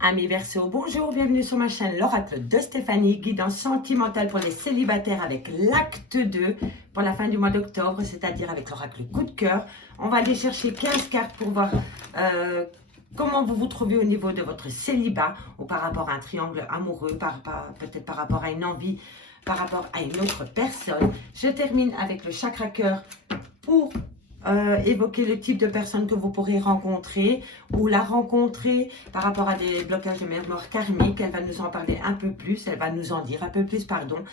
Amis Verseau, bonjour, bienvenue sur ma chaîne l'Oracle de Stéphanie, guidance sentimentale pour les célibataires avec l'acte 2 pour la fin du mois d'octobre, c'est-à-dire avec l'Oracle coup de cœur. On va aller chercher 15 cartes pour voir comment vous vous trouvez au niveau de votre célibat ou par rapport à un triangle amoureux, peut-être par rapport à une envie, par rapport à une autre personne. Je termine avec le chakra cœur pour évoquer le type de personne que vous pourrez rencontrer ou la rencontrer par rapport à des blocages de mémoire karmique. Elle va nous en parler un peu plus, elle va nous en dire un peu plus, pardon.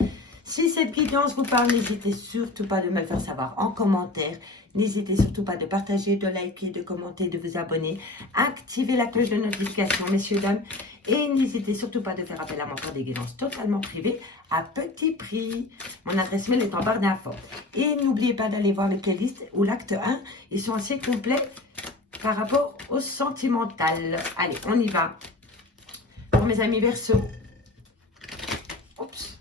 Si cette guidance vous parle, n'hésitez surtout pas de me le faire savoir en commentaire. N'hésitez surtout pas de partager, de liker, de commenter, de vous abonner. Activez la cloche de notification, messieurs, dames. Et n'hésitez surtout pas de faire appel à moi pour des guidances totalement privées à petit prix. Mon adresse mail est en barre d'infos. Et n'oubliez pas d'aller voir les playlists ou l'acte 1. Ils sont assez complets par rapport au sentimental. Allez, on y va. Pour mes amis Verseau. Oups.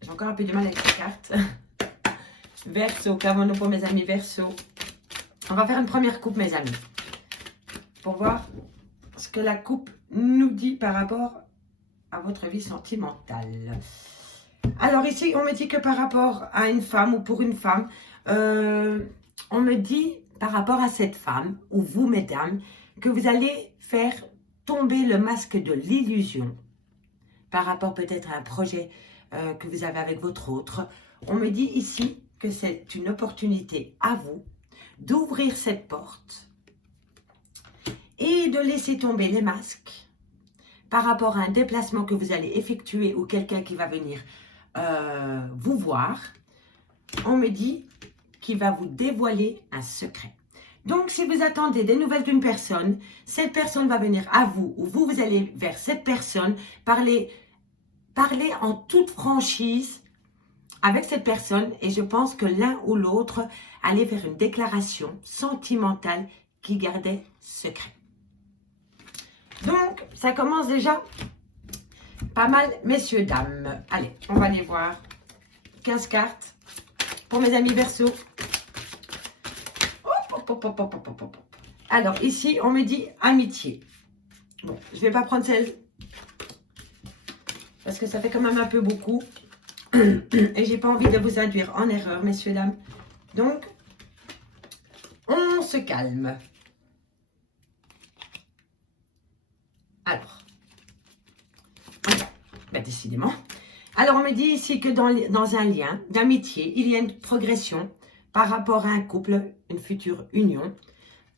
J'ai encore un peu du mal avec ces cartes. Verseau, qu'avons-nous pour mes amis Verseau? On va faire une première coupe, mes amis. Pour voir ce que la coupe nous dit par rapport à votre vie sentimentale. Alors ici, on me dit que par rapport à une femme ou pour une femme, on me dit par rapport à cette femme, ou vous, mesdames, que vous allez faire tomber le masque de l'illusion par rapport peut-être à un projet que vous avez avec votre autre. On me dit ici que c'est une opportunité à vous d'ouvrir cette porte et de laisser tomber les masques par rapport à un déplacement que vous allez effectuer ou quelqu'un qui va venir vous voir. On me dit qu'il va vous dévoiler un secret. Donc, si vous attendez des nouvelles d'une personne, cette personne va venir à vous ou vous allez vers cette personne, parler en toute franchise avec cette personne, et je pense que l'un ou l'autre allait faire une déclaration sentimentale qui gardait secret. Donc, ça commence déjà pas mal, messieurs, dames. Allez, on va aller voir 15 cartes pour mes amis Verseau. Alors, ici, on me dit amitié. Bon, je ne vais pas prendre celle parce que ça fait quand même un peu beaucoup. Et j'ai pas envie de vous induire en erreur, messieurs, dames. Donc, on se calme. Alors, ben, décidément. Alors, on me dit ici que dans un lien d'amitié, il y a une progression par rapport à un couple, une future union.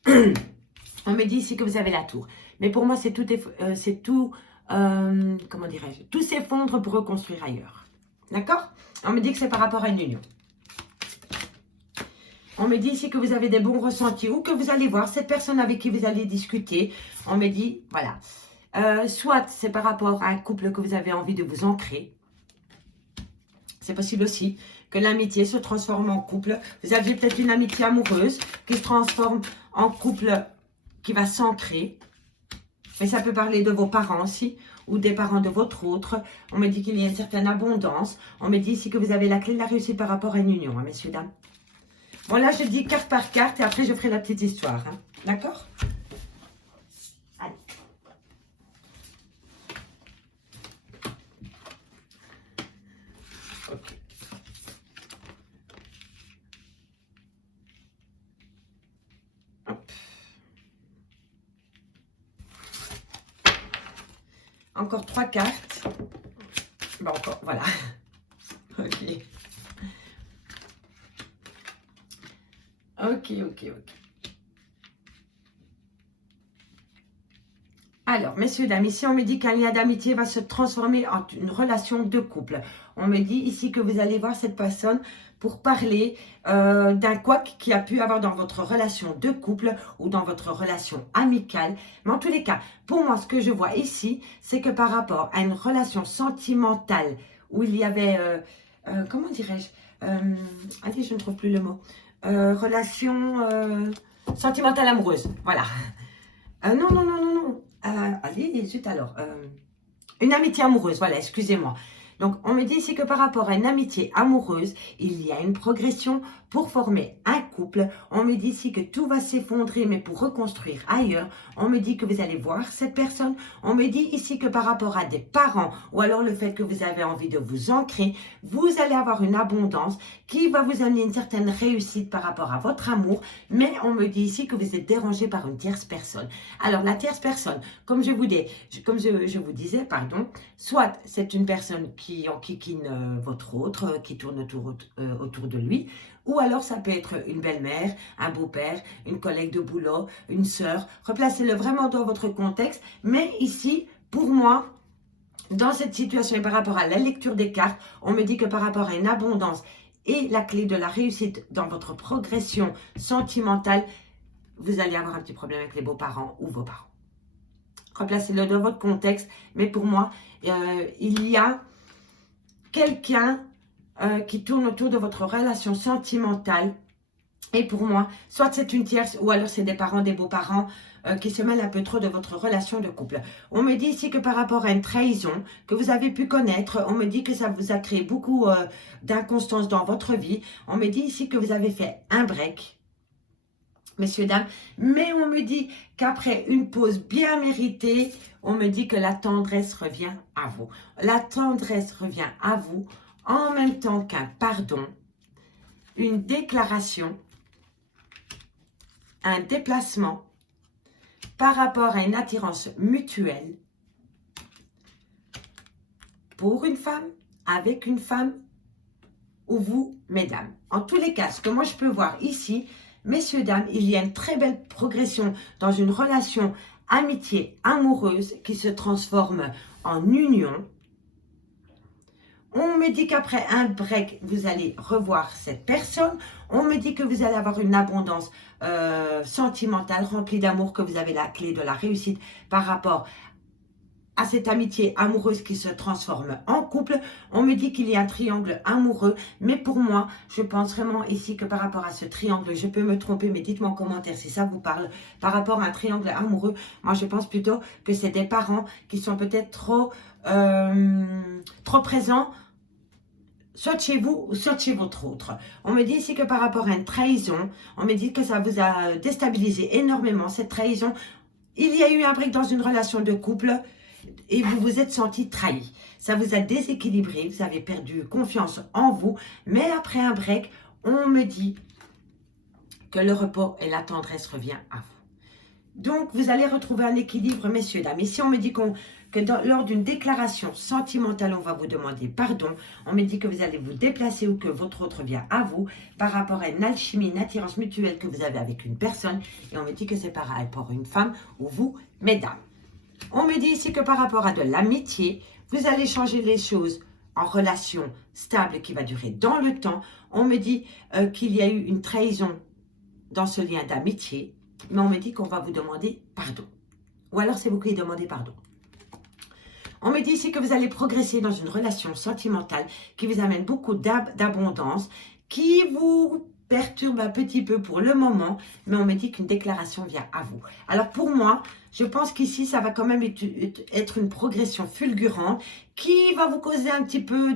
On me dit ici que vous avez la tour. Mais pour moi, c'est tout, comment dirais-je, tout s'effondre pour reconstruire ailleurs. D'accord? On me dit que c'est par rapport à une union. On me dit ici que vous avez des bons ressentis ou que vous allez voir cette personne avec qui vous allez discuter. On me dit, voilà. Soit c'est par rapport à un couple que vous avez envie de vous ancrer. C'est possible aussi que l'amitié se transforme en couple. Vous aviez peut-être une amitié amoureuse qui se transforme en couple qui va s'ancrer. Mais ça peut parler de vos parents aussi, ou des parents de votre autre. On me dit qu'il y a une certaine abondance. On me dit ici que vous avez la clé de la réussite par rapport à une union, hein, messieurs, dames. Bon, là, je dis carte par carte et après, je ferai la petite histoire. Hein. D'accord? Allez. Ok. Hop. Encore 3 cartes. Bon, encore, voilà. Ok. Ok. Alors, messieurs, dames, ici, on me dit qu'un lien d'amitié va se transformer en une relation de couple. On me dit ici que vous allez voir cette personne pour parler d'un couac qu'il y a pu avoir dans votre relation de couple ou dans votre relation amicale. Mais en tous les cas, pour moi, ce que je vois ici, c'est que par rapport à une relation sentimentale où il y avait, comment dirais-je, allez, je ne trouve plus le mot, relation sentimentale amoureuse, voilà. Non. Allez, zut alors. Une amitié amoureuse, voilà, excusez-moi. Donc, on me dit ici que par rapport à une amitié amoureuse, il y a une progression pour former un couple. On me dit ici que tout va s'effondrer, mais pour reconstruire ailleurs. On me dit que vous allez voir cette personne. On me dit ici que par rapport à des parents, ou alors le fait que vous avez envie de vous ancrer, vous allez avoir une abondance qui va vous amener une certaine réussite par rapport à votre amour. Mais on me dit ici que vous êtes dérangé par une tierce personne. Alors, la tierce personne, comme je vous disais, pardon, soit c'est une personne qui enquiquine votre autre, qui tourne autour de lui, ou alors ça peut être une belle-mère, un beau-père, une collègue de boulot, une sœur. Replacez-le vraiment dans votre contexte. Mais ici, pour moi, dans cette situation et par rapport à la lecture des cartes, on me dit que par rapport à une abondance et la clé de la réussite dans votre progression sentimentale, vous allez avoir un petit problème avec les beaux-parents ou vos parents. Replacez-le dans votre contexte. Mais pour moi, il y a quelqu'un qui tourne autour de votre relation sentimentale. Et pour moi, soit c'est une tierce ou alors c'est des parents, des beaux-parents qui se mêlent un peu trop de votre relation de couple. On me dit ici que par rapport à une trahison que vous avez pu connaître, on me dit que ça vous a créé beaucoup d'inconstance dans votre vie. On me dit ici que vous avez fait un break, messieurs, dames, mais on me dit qu'après une pause bien méritée, on me dit que la tendresse revient à vous. La tendresse revient à vous en même temps qu'un pardon, une déclaration, un déplacement par rapport à une attirance mutuelle pour une femme, avec une femme ou vous, mesdames. En tous les cas, ce que moi je peux voir ici, messieurs, dames, il y a une très belle progression dans une relation amitié amoureuse qui se transforme en union. On me dit qu'après un break, vous allez revoir cette personne. On me dit que vous allez avoir une abondance sentimentale, remplie d'amour, que vous avez la clé de la réussite par rapport à cette amitié amoureuse qui se transforme en couple. On me dit qu'il y a un triangle amoureux, mais pour moi, je pense vraiment ici que par rapport à ce triangle, je peux me tromper, mais dites-moi en commentaire si ça vous parle. Par rapport à un triangle amoureux, moi je pense plutôt que c'est des parents qui sont peut-être trop présents, soit chez vous ou soit chez votre autre. On me dit ici que par rapport à une trahison, on me dit que ça vous a déstabilisé énormément, cette trahison. Il y a eu un break dans une relation de couple et vous vous êtes senti trahi. Ça vous a déséquilibré, vous avez perdu confiance en vous. Mais après un break, on me dit que le repos et la tendresse revient à vous. Donc, vous allez retrouver un équilibre, messieurs, dames. Ici, on me dit lors d'une déclaration sentimentale, on va vous demander pardon. On me dit que vous allez vous déplacer ou que votre autre vient à vous par rapport à une alchimie, une attirance mutuelle que vous avez avec une personne. Et on me dit que c'est par rapport à une femme ou vous, mesdames. On me dit ici que par rapport à de l'amitié, vous allez changer les choses en relation stable qui va durer dans le temps. On me dit qu'il y a eu une trahison dans ce lien d'amitié. Mais on me dit qu'on va vous demander pardon. Ou alors c'est vous qui demandez pardon. On me dit ici que vous allez progresser dans une relation sentimentale qui vous amène beaucoup d'abondance, qui vous perturbe un petit peu pour le moment, mais on me dit qu'une déclaration vient à vous. Alors pour moi, je pense qu'ici, ça va quand même être une progression fulgurante qui va vous causer un petit peu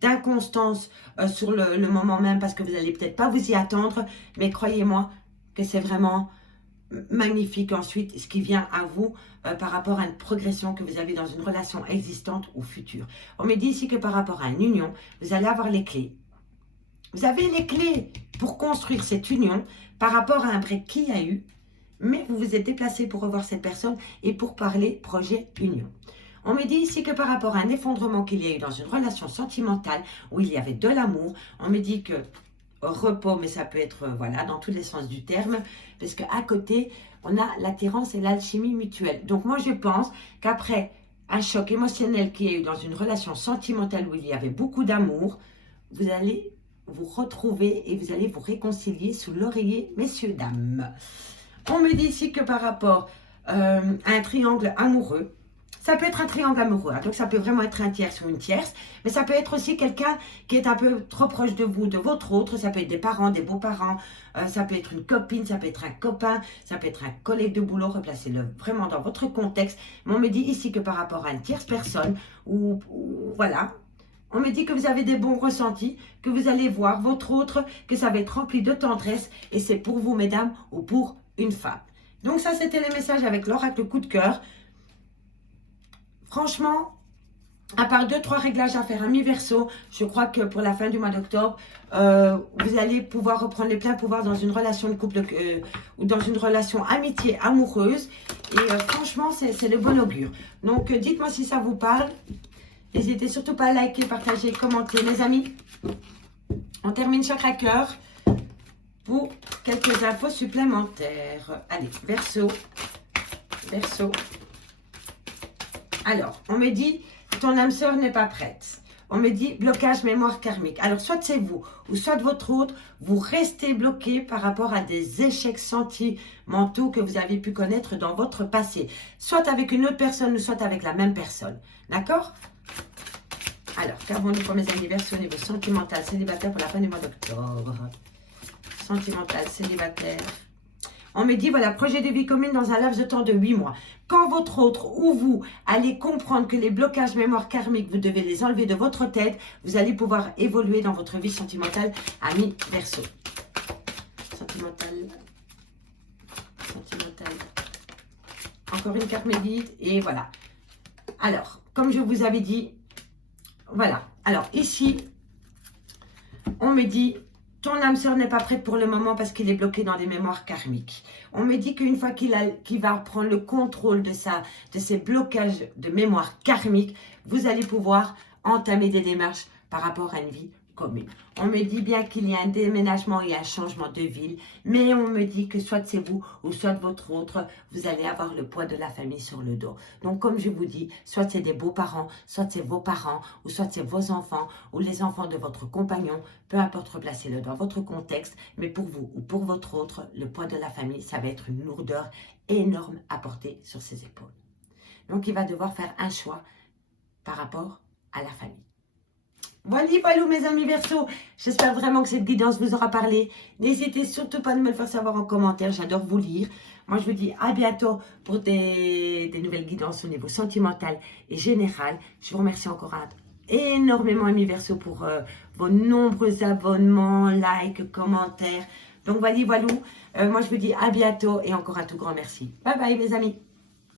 d'inconstance sur le moment même parce que vous n'allez peut-être pas vous y attendre, mais croyez-moi que c'est vraiment magnifique ensuite ce qui vient à vous par rapport à une progression que vous avez dans une relation existante ou future. On me dit ici que par rapport à une union, vous allez avoir les clés. Vous avez les clés pour construire cette union par rapport à un break qu'il y a eu, mais vous vous êtes déplacé pour revoir cette personne et pour parler projet union. On me dit ici que par rapport à un effondrement qu'il y a eu dans une relation sentimentale où il y avait de l'amour, on me dit que repos, mais ça peut être voilà dans tous les sens du terme, parce qu'à côté, on a l'attirance et l'alchimie mutuelle. Donc moi, je pense qu'après un choc émotionnel qu'il y a eu dans une relation sentimentale où il y avait beaucoup d'amour, vous allez vous retrouver et vous allez vous réconcilier sous l'oreiller, messieurs, dames. On me dit ici que par rapport à un triangle amoureux, ça peut être un triangle amoureux, hein, donc ça peut vraiment être un tierce ou une tierce, mais ça peut être aussi quelqu'un qui est un peu trop proche de vous, de votre autre, ça peut être des parents, des beaux-parents, ça peut être une copine, ça peut être un copain, ça peut être un collègue de boulot, replacez-le vraiment dans votre contexte. Mais on me dit ici que par rapport à une tierce personne, ou voilà, On me dit que vous avez des bons ressentis, que vous allez voir votre autre, que ça va être rempli de tendresse. Et c'est pour vous, mesdames, ou pour une femme. Donc ça, c'était les messages avec l'oracle coup de cœur. Franchement, à part 2-3 réglages à faire à mi-verso, je crois que pour la fin du mois d'octobre, vous allez pouvoir reprendre les pleins pouvoirs dans une relation de couple ou dans une relation amitié amoureuse. Et franchement, c'est le bon augure. Donc, dites-moi si ça vous parle. N'hésitez surtout pas à liker, partager, commenter. Les amis, on termine chakra cœur pour quelques infos supplémentaires. Allez, verso. Verso. Alors, on me dit... Ton âme sœur n'est pas prête. On me dit blocage mémoire karmique. Alors, soit c'est vous ou soit votre autre, vous restez bloqué par rapport à des échecs sentimentaux que vous avez pu connaître dans votre passé. Soit avec une autre personne, soit avec la même personne. D'accord? Alors, qu'avons-nous pour mes anniversaires au niveau sentimental, célibataire pour la fin du mois d'octobre? Sentimental, célibataire. On me dit, voilà, projet de vie commune dans un laps de temps de 8 mois. Quand votre autre ou vous allez comprendre que les blocages mémoire karmiques, vous devez les enlever de votre tête, vous allez pouvoir évoluer dans votre vie sentimentale à mi-verso. Sentimentale. Sentimentale. Encore une carte médite et voilà. Alors, comme je vous avais dit, voilà. Alors, ici, on me dit... Ton âme sœur n'est pas prête pour le moment parce qu'il est bloqué dans des mémoires karmiques. On me dit qu'une fois qu'il va prendre le contrôle de ces blocages de mémoire karmique, vous allez pouvoir entamer des démarches par rapport à une vie commune. On me dit bien qu'il y a un déménagement et un changement de ville, mais on me dit que soit c'est vous ou soit votre autre, vous allez avoir le poids de la famille sur le dos. Donc comme je vous dis, soit c'est des beaux-parents, soit c'est vos parents, ou soit c'est vos enfants, ou les enfants de votre compagnon, peu importe, replacez-le dans votre contexte, mais pour vous ou pour votre autre, le poids de la famille, ça va être une lourdeur énorme à porter sur ses épaules. Donc il va devoir faire un choix par rapport à la famille. Voilà, mes amis Verseau. J'espère vraiment que cette guidance vous aura parlé. N'hésitez surtout pas à me le faire savoir en commentaire. J'adore vous lire. Moi, je vous dis à bientôt pour des nouvelles guidances au niveau sentimental et général. Je vous remercie encore énormément, amis Verseau, pour vos nombreux abonnements, likes, commentaires. Donc, voilà. Moi, je vous dis à bientôt et encore un tout grand merci. Bye bye, mes amis.